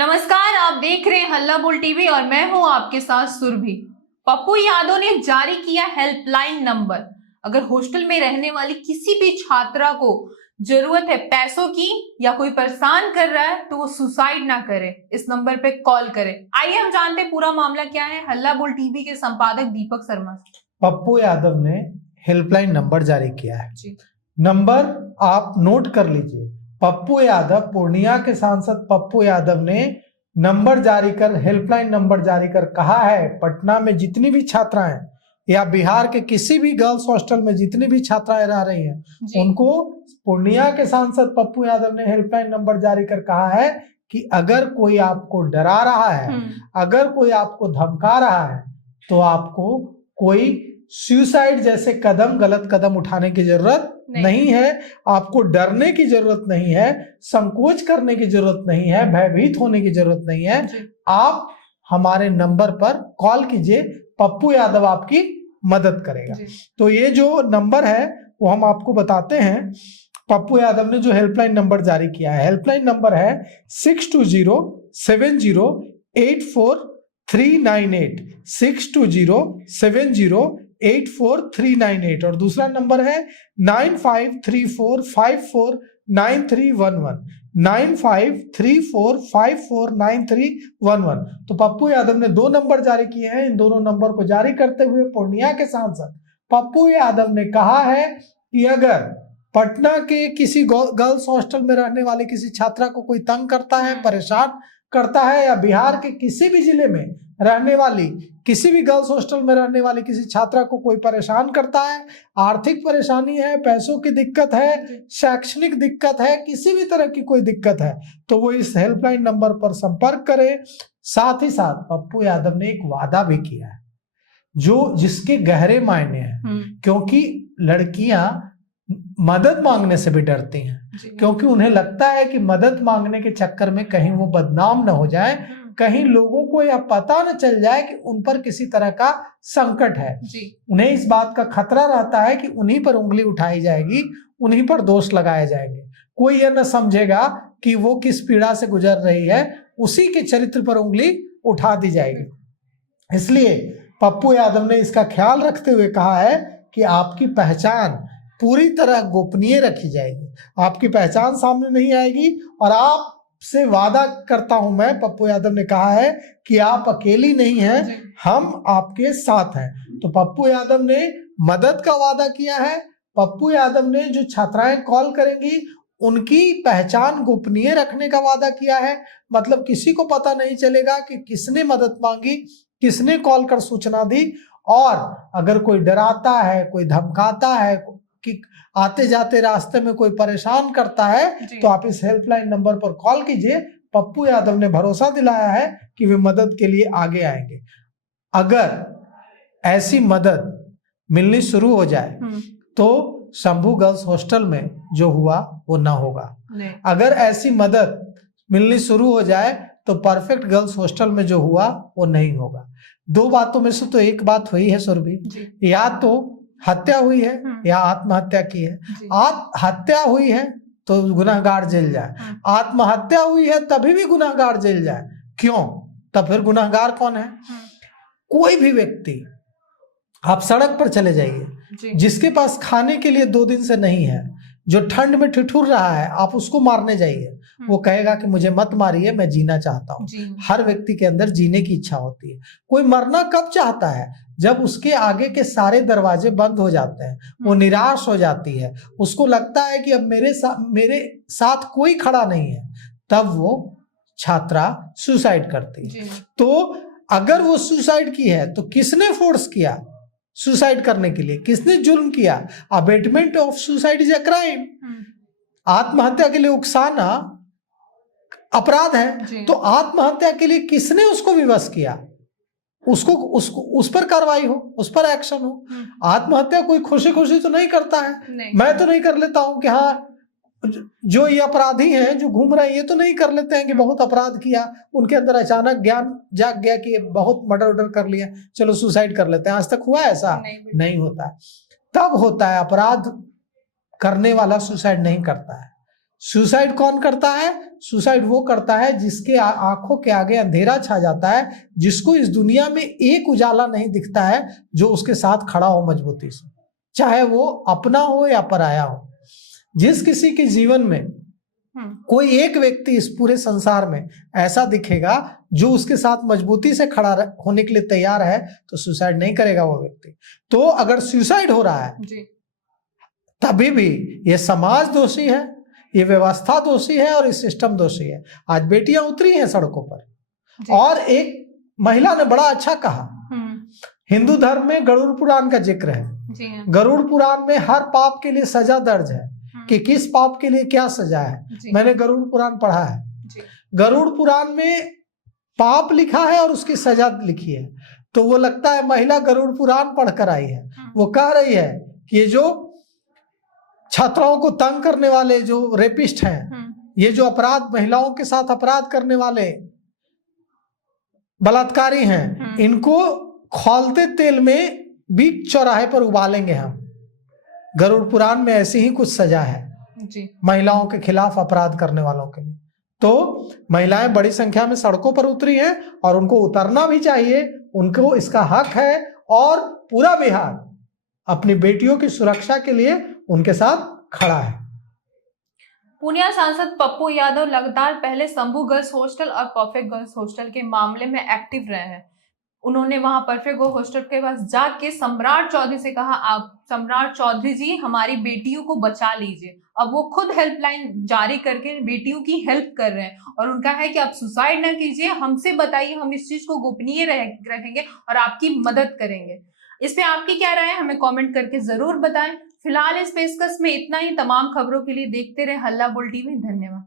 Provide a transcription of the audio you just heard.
नमस्कार, आप देख रहे हैं हल्ला बोल टीवी और मैं हूं आपके साथ सुरभि। पप्पू यादव ने जारी किया हेल्पलाइन नंबर। अगर हॉस्टल में रहने वाली किसी भी छात्रा को जरूरत है पैसों की या कोई परेशान कर रहा है तो वो सुसाइड ना करे, इस नंबर पे कॉल करे। आइए हम जानते हैं पूरा मामला क्या है हल्ला बोल टीवी के संपादक दीपक शर्मा से। पप्पू यादव ने हेल्पलाइन नंबर जारी किया है जी। नंबर आप नोट कर लीजिए। पप्पू यादव, पूर्णिया के सांसद पप्पू यादव ने नंबर जारी कर, हेल्पलाइन नंबर जारी कर कहा है पटना में जितनी भी छात्राएं या बिहार के किसी भी गर्ल्स हॉस्टल में जितनी भी छात्राएं रह रही हैं उनको पूर्णिया के सांसद पप्पू यादव ने हेल्पलाइन नंबर जारी कर कहा है कि अगर कोई आपको डरा रहा है, अगर कोई आपको धमका रहा है तो आपको कोई सुसाइड जैसे गलत कदम उठाने की जरूरत नहीं है। आपको डरने की जरूरत नहीं है, संकोच करने की जरूरत नहीं है, भयभीत होने की जरूरत नहीं है। आप हमारे नंबर पर कॉल कीजिए, पप्पू यादव आपकी मदद करेगा। तो ये जो नंबर है वो हम आपको बताते हैं। पप्पू यादव ने जो हेल्पलाइन नंबर जारी किया है, हेल्पलाइन नंबर है 6207084398 6207084398 और दूसरा नंबर है 9534549311 9534549311। तो पप्पू यादव ने दो नंबर जारी किए हैं। इन दोनों नंबर को जारी करते हुए पूर्णिया के सांसद पप्पू यादव ने कहा है कि अगर पटना के किसी गर्ल्स हॉस्टल में रहने वाले किसी छात्रा को कोई तंग करता है, परेशान करता है, या बिहार के किसी भी जिले में रहने वाली किसी भी गर्ल्स हॉस्टल में रहने वाली किसी छात्रा को कोई परेशान करता है, आर्थिक परेशानी है, पैसों की दिक्कत है, शैक्षणिक दिक्कत है, किसी भी तरह की कोई दिक्कत है तो वो इस हेल्पलाइन नंबर पर संपर्क करे। साथ ही साथ पप्पू यादव ने एक वादा भी किया है जिसके गहरे मायने हैं, क्योंकि लड़कियां मदद मांगने से भी डरती हैं, क्योंकि उन्हें लगता है कि मदद मांगने के चक्कर में कहीं वो बदनाम न हो जाए, कहीं लोगों को यह पता न चल जाए कि उन पर किसी तरह का संकट है। उन्हें इस बात का खतरा रहता है कि उन्हीं पर उंगली उठाई जाएगी, उन्हीं पर दोष लगाए जाएंगे। कोई यह न समझेगा कि वो किस पीड़ा से गुजर रही है, उसी के चरित्र पर उंगली उठा दी जाएगी। इसलिए पप्पू यादव ने इसका ख्याल रखते हुए कहा है कि आपकी पहचान पूरी तरह गोपनीय रखी जाएगी, आपकी पहचान सामने नहीं आएगी। और आपसे वादा करता हूं मैं, पप्पू यादव ने कहा है कि आप अकेली नहीं हैं, हम आपके साथ हैं। तो पप्पू यादव ने मदद का वादा किया है। पप्पू यादव ने जो छात्राएं कॉल करेंगी उनकी पहचान गोपनीय रखने का वादा किया है। मतलब किसी को पता नहीं चलेगा कि किसने मदद मांगी, किसने कॉल कर सूचना दी। और अगर कोई डराता है, कोई धमकाता है कि आते जाते रास्ते में कोई परेशान करता है तो आप इस हेल्पलाइन नंबर पर कॉल कीजिए। पप्पू यादव ने भरोसा दिलाया है कि वे मदद के लिए आगे आएंगे। अगर ऐसी मदद मिलनी शुरू हो जाए तो शंभू गर्ल्स हॉस्टल में जो हुआ वो ना होगा। अगर ऐसी मदद मिलनी शुरू हो जाए तो परफेक्ट गर्ल्स हॉस्टल में जो हुआ वो नहीं होगा। दो बातों में से तो एक बात हुई है सुरभि, या तो हत्या हुई है या आत्महत्या की है। हत्या हुई है तो गुनाहगार जेल जाए, आत्महत्या हुई है तभी भी गुनाहगार जेल जाए। क्यों? तब फिर गुनाहगार कौन है? कोई भी व्यक्ति, आप सड़क पर चले जाइए, जिसके पास खाने के लिए 2 दिन से नहीं है, जो ठंड में ठिठुर रहा है, आप उसको मारने जाइए, वो कहेगा कि मुझे मत मारिए, मैं जीना चाहता हूँ। हर व्यक्ति के अंदर जीने की इच्छा होती है। कोई मरना कब चाहता है? जब उसके आगे के सारे दरवाजे बंद हो जाते हैं, वो निराश हो जाती है, उसको लगता है कि अब मेरे साथ कोई खड़ा नहीं है, तब वो छात्रा सुसाइड करती है। तो अगर वो सुसाइड की है तो किसने फोर्स किया सुसाइड करने के लिए? किसने जुल्म किया? Abetment of suicide is a crime. आत्महत्या के लिए उकसाना अपराध है। तो आत्महत्या के लिए किसने उसको विवश किया? उसको उस पर कार्रवाई हो, उस पर एक्शन हो। आत्महत्या कोई खुशी खुशी तो नहीं करता है। मैं तो नहीं कर लेता हूं कि हाँ, जो ये अपराधी हैं जो घूम रहे हैं ये तो नहीं कर लेते हैं कि बहुत अपराध किया, उनके अंदर अचानक ज्ञान जाग गया कि बहुत मर्डर कर लिया, चलो सुसाइड कर लेते हैं। आज तक हुआ ऐसा? नहीं होता है। तब होता है, अपराध करने वाला सुसाइड नहीं करता है। सुसाइड कौन करता है? सुसाइड वो करता है जिसके आंखों के आगे अंधेरा छा जाता है, जिसको इस दुनिया में एक उजाला नहीं दिखता है जो उसके साथ खड़ा हो मजबूती से, चाहे वो अपना हो या पराया हो। जिस किसी के जीवन में कोई एक व्यक्ति इस पूरे संसार में ऐसा दिखेगा जो उसके साथ मजबूती से खड़ा होने के लिए तैयार है, तो सुसाइड नहीं करेगा वो व्यक्ति। तो अगर सुसाइड हो रहा है जी। तभी भी ये समाज दोषी है, ये व्यवस्था दोषी है और ये सिस्टम दोषी है। आज बेटियां उतरी हैं सड़कों पर और एक महिला ने बड़ा अच्छा कहा, हिंदू धर्म में गरुड़ पुराण का जिक्र है। जी हाँ। गरुड़ पुराण में हर पाप के लिए सजा दर्ज है कि किस पाप के लिए क्या सजा है। मैंने गरुड़ पुराण पढ़ा है। गरुड़ पुराण में पाप लिखा है और उसकी सजा लिखी है। तो वो लगता है महिला गरुड़ पुराण पढ़कर आई है। वो कह रही है कि ये जो छात्राओं को तंग करने वाले जो रेपिस्ट हैं, ये जो अपराध महिलाओं के साथ अपराध करने वाले बलात्कारी हैं, इनको खौलते तेल में बीच चौराहे पर उबालेंगे हम। गरुड़ पुराण में ऐसी ही कुछ सजा है जी। महिलाओं के खिलाफ अपराध करने वालों के लिए। तो महिलाएं बड़ी संख्या में सड़कों पर उतरी हैं और उनको उतरना भी चाहिए, उनको इसका हक है और पूरा बिहार अपनी बेटियों की सुरक्षा के लिए उनके साथ खड़ा है। पूर्णिया सांसद पप्पू यादव लगातार पहले शंभू गर्ल्स हॉस्टल और परफेक्ट गर्ल्स हॉस्टल के मामले में एक्टिव रहे हैं। उन्होंने वहां परफेक्ट हॉस्टल के पास जाके सम्राट चौधरी से कहा, आप सम्राट चौधरी जी हमारी बेटियों को बचा लीजिए। अब वो खुद हेल्पलाइन जारी करके बेटियों की हेल्प कर रहे हैं और उनका है कि आप सुसाइड ना कीजिए, हमसे बताइए, हम इस चीज को गोपनीय रखेंगे और आपकी मदद करेंगे। इस पे आपकी क्या राय है, हमें कमेंट करके जरूर बताएं। फिलहाल इस पेशकश में इतना ही। तमाम खबरों के लिए देखते रहे हल्ला बोल टीवी। धन्यवाद।